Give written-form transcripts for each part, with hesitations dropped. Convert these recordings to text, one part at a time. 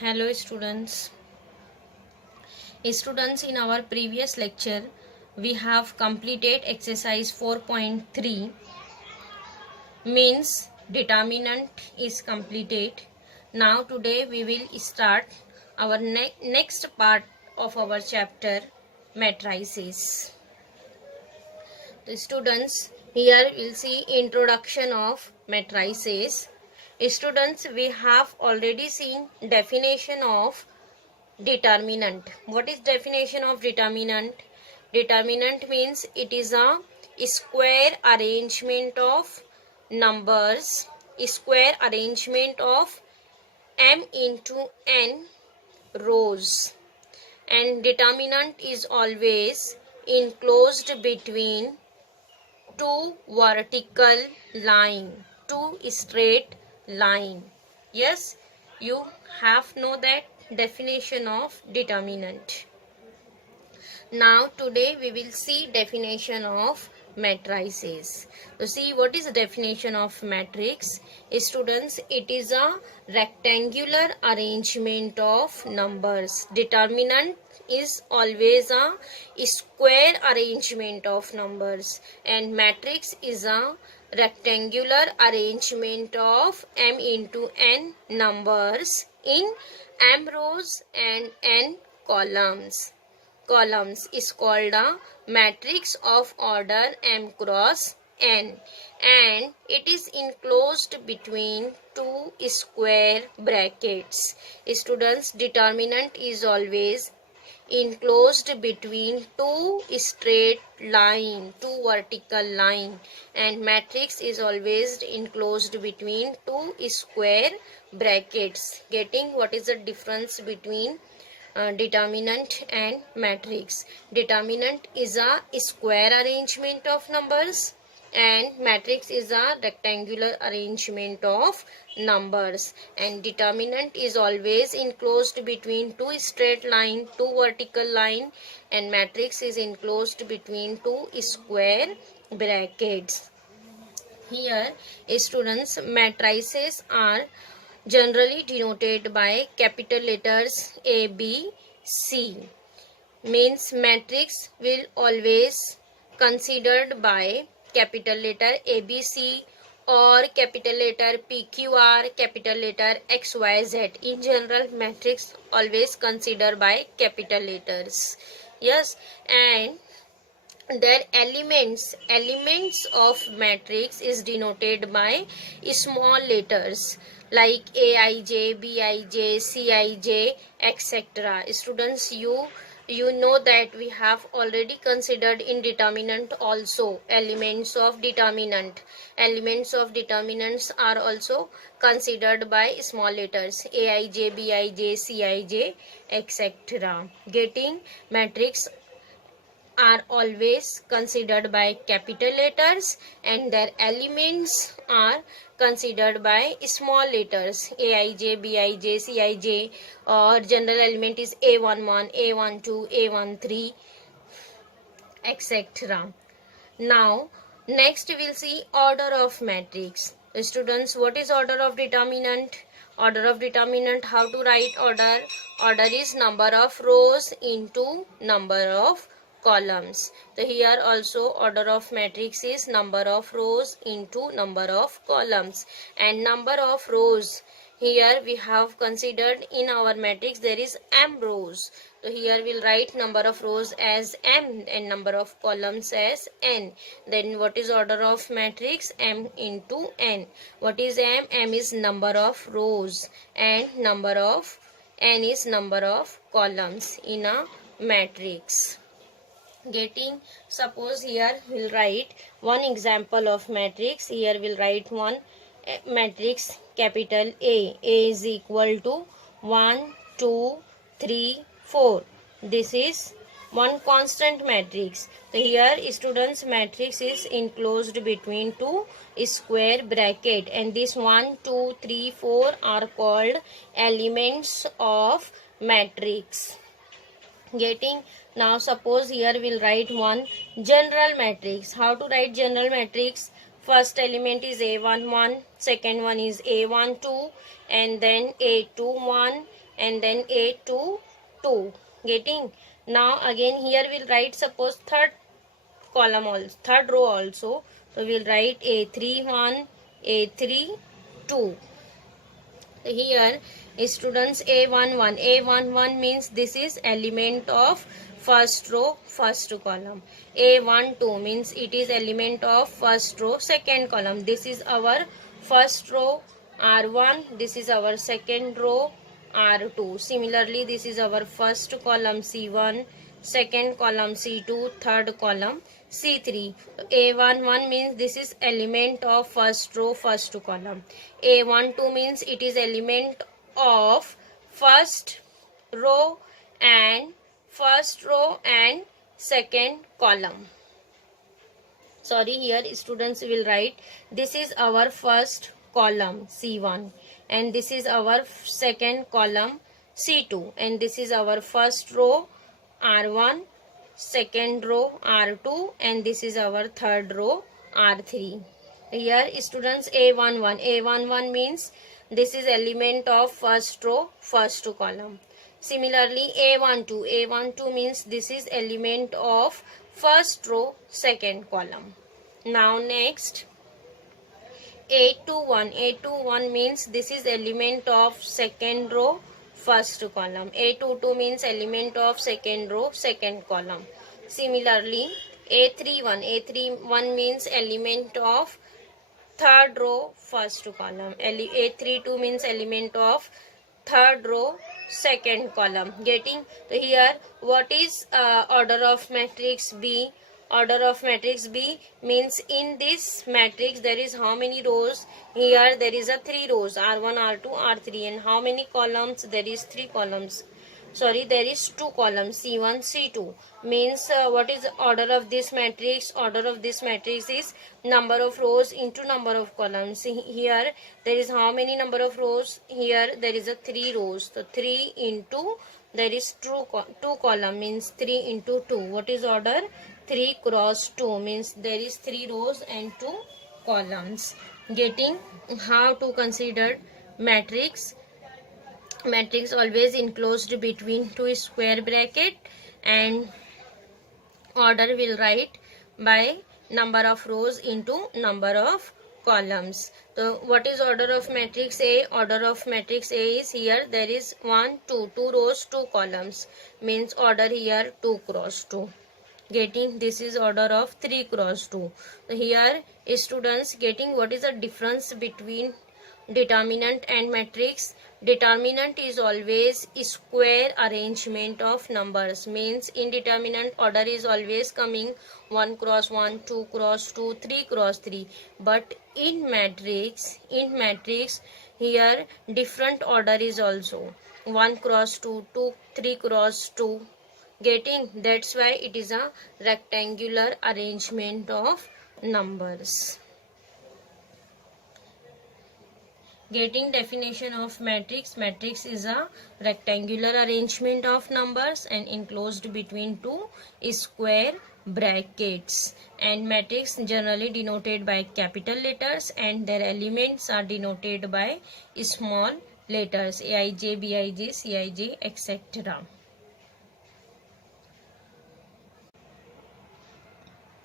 Hello students. Students, in our previous lecture we have completed exercise 4.3 means determinant is completed. Now today we will start our next part of our chapter matrices. The students, here we'll see introduction of matrices. Students, we have already seen definition of determinant. What is definition of determinant? Determinant means it is a square arrangement of numbers, square arrangement of m into n rows, and determinant is always enclosed between two vertical line, two straight line. Yes, you have know that definition of determinant. Now today we will see definition of matrices. So see, what is the definition of matrix? Students, it is a rectangular arrangement of numbers. Determinant is always a square arrangement of numbers, and matrix is a rectangular arrangement of m into n numbers in m rows and n columns. Columns is called a matrix of order m cross n, and it is enclosed between two square brackets. Students, determinant is always enclosed between two straight line, two vertical line, and matrix is always enclosed between two square brackets. Getting what is the difference between determinant and matrix? Determinant is a square arrangement of numbers and matrix is a rectangular arrangement of numbers, and determinant is always enclosed between two straight line, two vertical line, and matrix is enclosed between two square brackets. Here, students, matrices are generally denoted by capital letters A, B, C. Means matrix will always considered by capital letter A, B, C or capital letter P, Q, R, capital letter X, Y, Z. In general, matrix always considered by capital letters. Yes, and their elements of matrix is denoted by small letters like Aij, Bij, Cij, etc. Students, you know that we have already considered in determinant also elements of determinant. Elements of determinants are also considered by small letters Aij, Bij, Cij, etc. Getting matrix are always considered by capital letters and their elements are considered by small letters Aij, Bij, Cij, or general element is A11, A12, A13, etc. Now next we will see order of matrix. Students, what is order of determinant? Order of determinant, how to write order? Order is number of rows into number of columns. So here also order of matrix is number of rows into number of columns, and number of rows, here we have considered in our matrix there is m rows. So here we'll write number of rows as m and number of columns as n. Then what is order of matrix? M into n. What is m? M is number of rows and number of n is number of columns in a matrix. Getting, suppose here we'll write one example of matrix. Here we'll write one matrix capital A. A is equal to 1, 2, 3, 4. This is one constant matrix. So here students, matrix is enclosed between two square bracket, and this 1, 2, 3, 4 are called elements of matrix. Getting, now suppose here we'll write one general matrix. How to write general matrix? First element is A11, second one is A12, and then A21, and then A2 2. Getting? Now again here we'll write suppose third column also, third row also. So we'll write A3 1, A3 2. Here students A11. A11 means this is element of first row, first column. A12 means it is element of first row, second column. This is our first row R1. This is our second row R2. Similarly, this is our first column C1, second column C2, third column C3. A11 means this is element of first row, first column. A12 means it is element of first row and second column. Sorry, here students will write this is our first column C1 and this is our second column C2 and this is our first row R1, second row R2 and this is our third row R3. Here students A11 means this is element of first row, first column. Similarly A12 means this is element of first row, second column. Now next A21 means this is element of second row, first column. A22 means element of second row, second column. Similarly A31 means element of third row, first column. A32 means element of third row, second column. Getting? So here what is order of matrix B? Order of matrix B means in this matrix there is how many rows? Here there is a 3 rows R1, R2, R3 and how many columns? There is 3 columns. Sorry, there is 2 columns C1, C2. Means what is order of this matrix? Order of this matrix is number of rows into number of columns. Here there is how many number of rows? Here there is a 3 rows. So 3 into there is 2 column means 3 into 2. What is order? 3 cross 2 means there is 3 rows and 2 columns. Getting? How to consider matrix? Matrix always enclosed between 2 square bracket and order will write by number of rows into number of columns. So what is order of matrix A? Order of matrix A is here there is 1, 2 rows, 2 columns means order here 2 cross 2. Getting? This is order of 3 cross 2. So here students getting what is the difference between determinant and matrix? Determinant is always square arrangement of numbers means in determinant order is always coming 1 cross 1, 2 cross 2, 3 cross 3, but in matrix here different order is also 1 cross 2, 3 cross 2. Getting? That's why it is a rectangular arrangement of numbers. Getting definition of matrix. Matrix is a rectangular arrangement of numbers and enclosed between 2 square brackets. And matrix generally denoted by capital letters and their elements are denoted by small letters Aij, Bij, Cij, etc.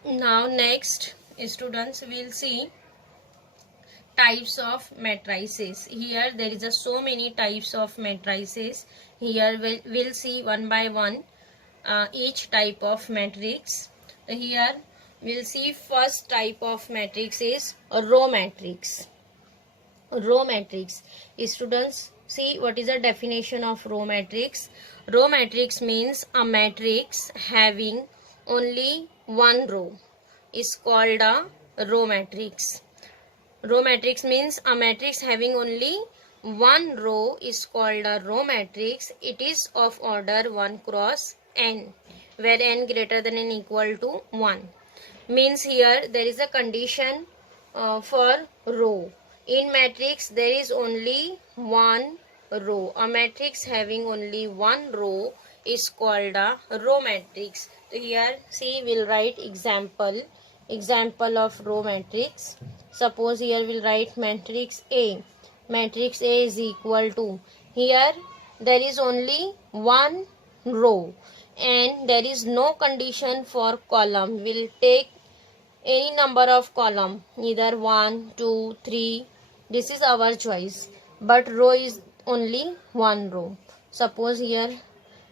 Now next students will see types of matrices. Here there is so many types of matrices. Here we'll see one by one each type of matrix. Here we'll see first type of matrix is a row matrix. Row matrix. Students, see what is the definition of row matrix. Row matrix means a matrix having only one row is called a row matrix. Row matrix means a matrix having only one row is called a row matrix. It is of order 1 cross n, where n greater than or equal to 1. Means here there is a condition for row. In matrix there is only one row. A matrix having only one row is called a row matrix. So here see we'll write example of row matrix. Suppose here we'll write matrix A. Matrix A is equal to, here there is only one row and there is no condition for column. We'll take any number of column, either 1 2 3, this is our choice, but row is only one row. Suppose here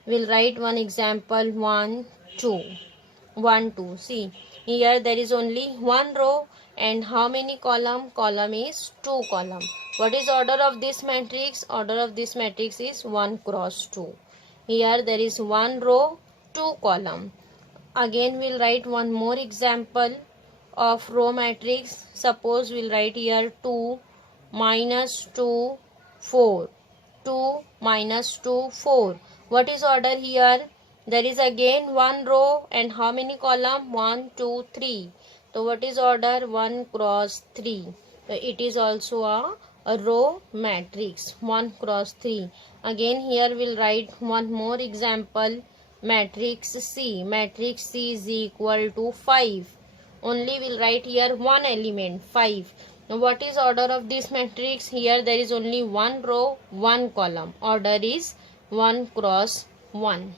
we'll write one example, 1 2 1 2. See, here there is only one row and how many column? Column is 2 column. What is order of this matrix? Order of this matrix is 1 cross 2. Here there is one row, 2 column. Again we'll write one more example of row matrix. Suppose we'll write here 2 minus 2 4, 2 minus 2 4. What is order here? There is again one row and how many column? 1 2 3. So what is order? 1 cross 3. So it is also a row matrix, 1 cross 3. Again here we'll write one more example, matrix C. Matrix C is equal to 5. Only we'll write here one element, 5. Now what is order of this matrix? Here there is only one row, one column. Order is 1 cross 1.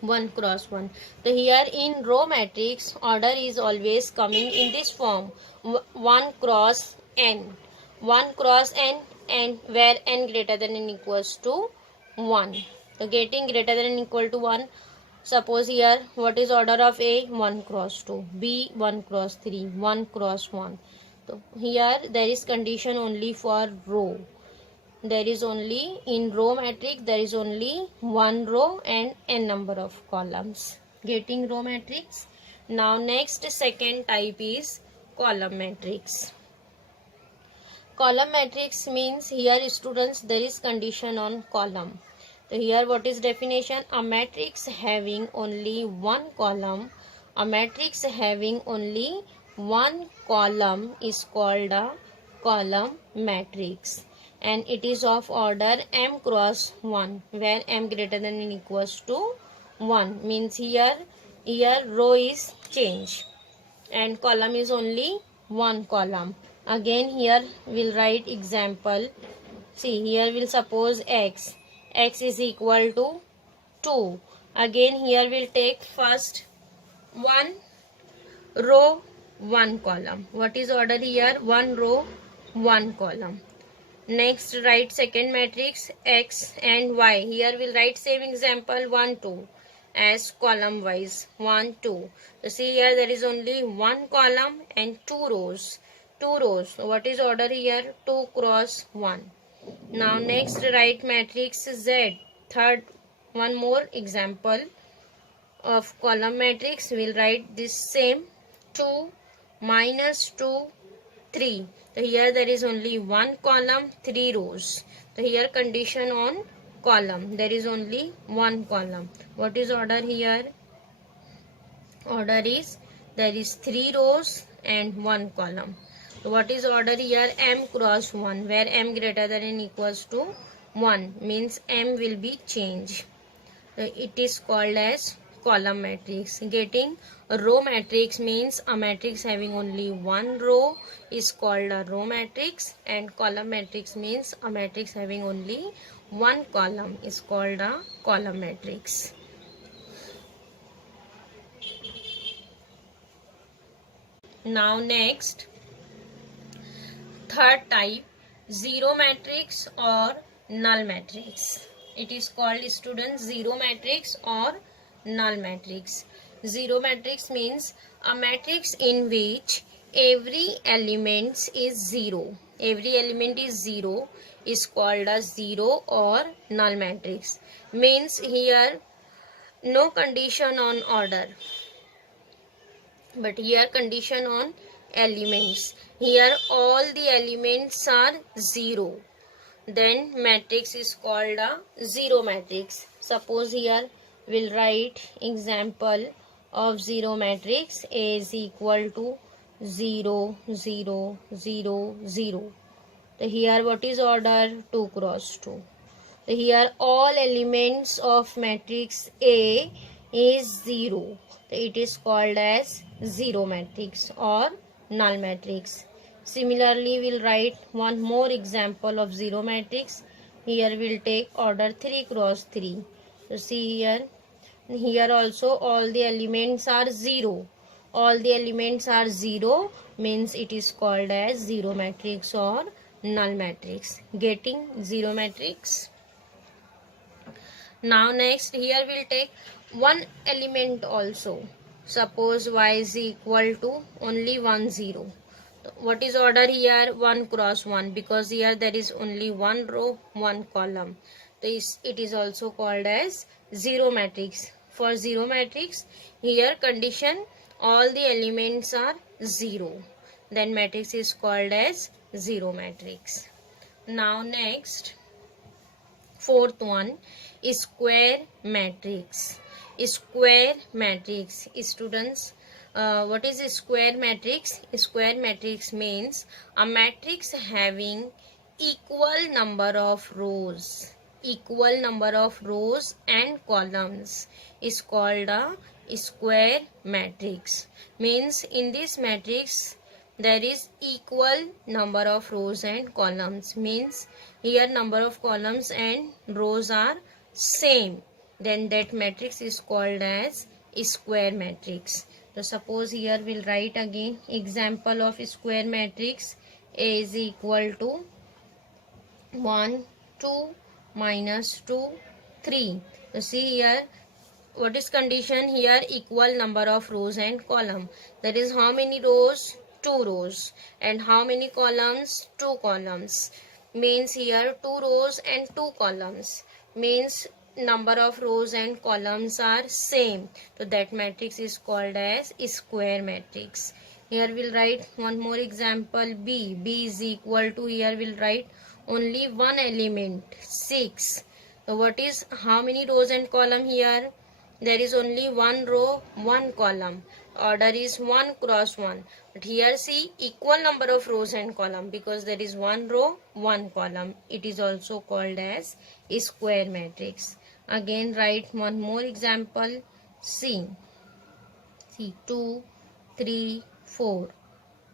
1 cross 1. So here in row matrix, order is always coming in this form, 1 cross n. 1 cross n, and where n greater than or equals to 1. So getting greater than or equal to 1. Suppose here what is order of A? 1 cross 2, B 1 cross 3, 1 cross 1. So here there is condition only for row. There is only in row matrix there is only one row and n number of columns. Getting row matrix. Now next second type is column matrix. Column matrix means here students there is condition on column. So here what is definition? A matrix having only one column. A matrix having only one column is called a column matrix. And it is of order m cross 1, where m greater than or equals to 1. Means here row is changed and column is only one column. Again here we'll write example. See, here we'll suppose x is equal to 2. Again here we'll take first one row, one column. What is order here? One row, one column. Next write second matrix, x and y. Here we'll write same example, 1 2 as column wise, 1 2. So see here there is only one column and two rows. So what is order here? 2 cross 1. Now next write matrix z. Third, one more example of column matrix. We'll write this same, 2 minus 2 3. So here there is only one column, 3 rows. So here condition on column, there is only one column. What is order here? Order is there is 3 rows and one column. So what is order here? M cross 1, where m greater than or equals to 1, means m will be changed. So it is called as column matrix. Getting a row matrix means a matrix having only one row is called a row matrix, and column matrix means a matrix having only one column is called a column matrix. Now next, third type, zero matrix or null matrix. It is called, students, zero matrix or null matrix. Zero matrix means a matrix in which every element is zero. Every element is zero is called a zero or null matrix. Means here no condition on order, but here condition on elements. Here all the elements are zero. Then matrix is called a zero matrix. Suppose here we'll write example of zero matrix. A is equal to 0 0 0 0. So here what is order? 2 cross 2. So here all elements of matrix A is 0. So it is called as zero matrix or null matrix. Similarly, we'll write one more example of zero matrix. Here we'll take order 3 cross 3. So see here also all the elements are 0. All the elements are 0 means it is called as zero matrix or null matrix. Getting zero matrix. Now next here we'll take one element also. Suppose y is equal to only 1 0. What is order here? 1 cross 1, because here there is only one row, one column. It is also called as zero matrix. For zero matrix, here condition all the elements are 0. Then matrix is called as zero matrix. Now next, fourth one is square matrix. Square matrix. Students, what is a square matrix? A square matrix means a matrix having equal number of rows. Equal number of rows and columns is called a square matrix. Means in this matrix there is equal number of rows and columns. Means here number of columns and rows are same. Then that matrix is called as square matrix. So suppose here we'll write again example of square matrix. A is equal to 1, 2, minus 2, 3. So see here what is condition here? Equal number of rows and column. That is how many rows? 2 rows. And how many columns? 2 columns. Means here 2 rows and 2 columns. Means number of rows and columns are same. So that matrix is called as square matrix. Here we'll write one more example. B is equal to, here we'll write only one element, 6. So what is, how many rows and column here? There is only one row, one column. Order is 1 cross 1. But here see equal number of rows and column, because there is one row, one column. It is also called as square matrix. Again write one more example. See 2, 3, 4.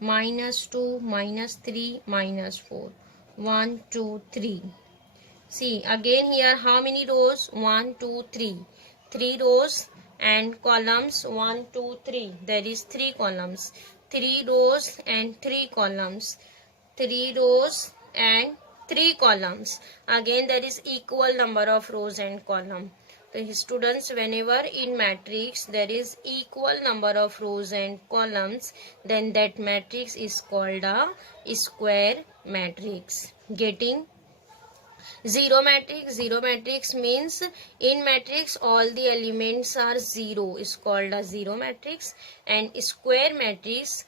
Minus 2, minus 3, minus 4. 1, 2, 3. See again here how many rows? 1, 2, 3. 3 rows and columns 1, 2, 3. There is 3 columns. 3 rows and 3 columns. 3 rows and 3 columns. Again there is equal number of rows and column. So students, whenever in matrix there is equal number of rows and columns, then that matrix is called a square matrix. Getting? Zero matrix. Zero matrix means in matrix all the elements are 0 is called a zero matrix. And square matrix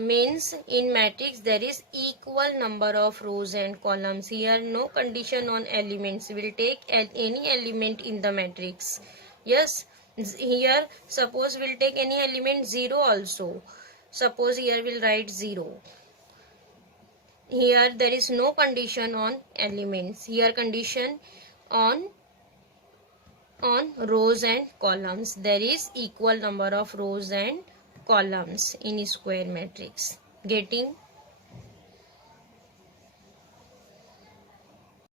means in matrix there is equal number of rows and columns. Here no condition on elements. We will take any element in the matrix. Yes, here suppose we will take any element 0 also. Suppose here we will write 0. Here there is no condition on elements. Here condition on rows and columns. There is equal number of rows and columns in square matrix. Getting?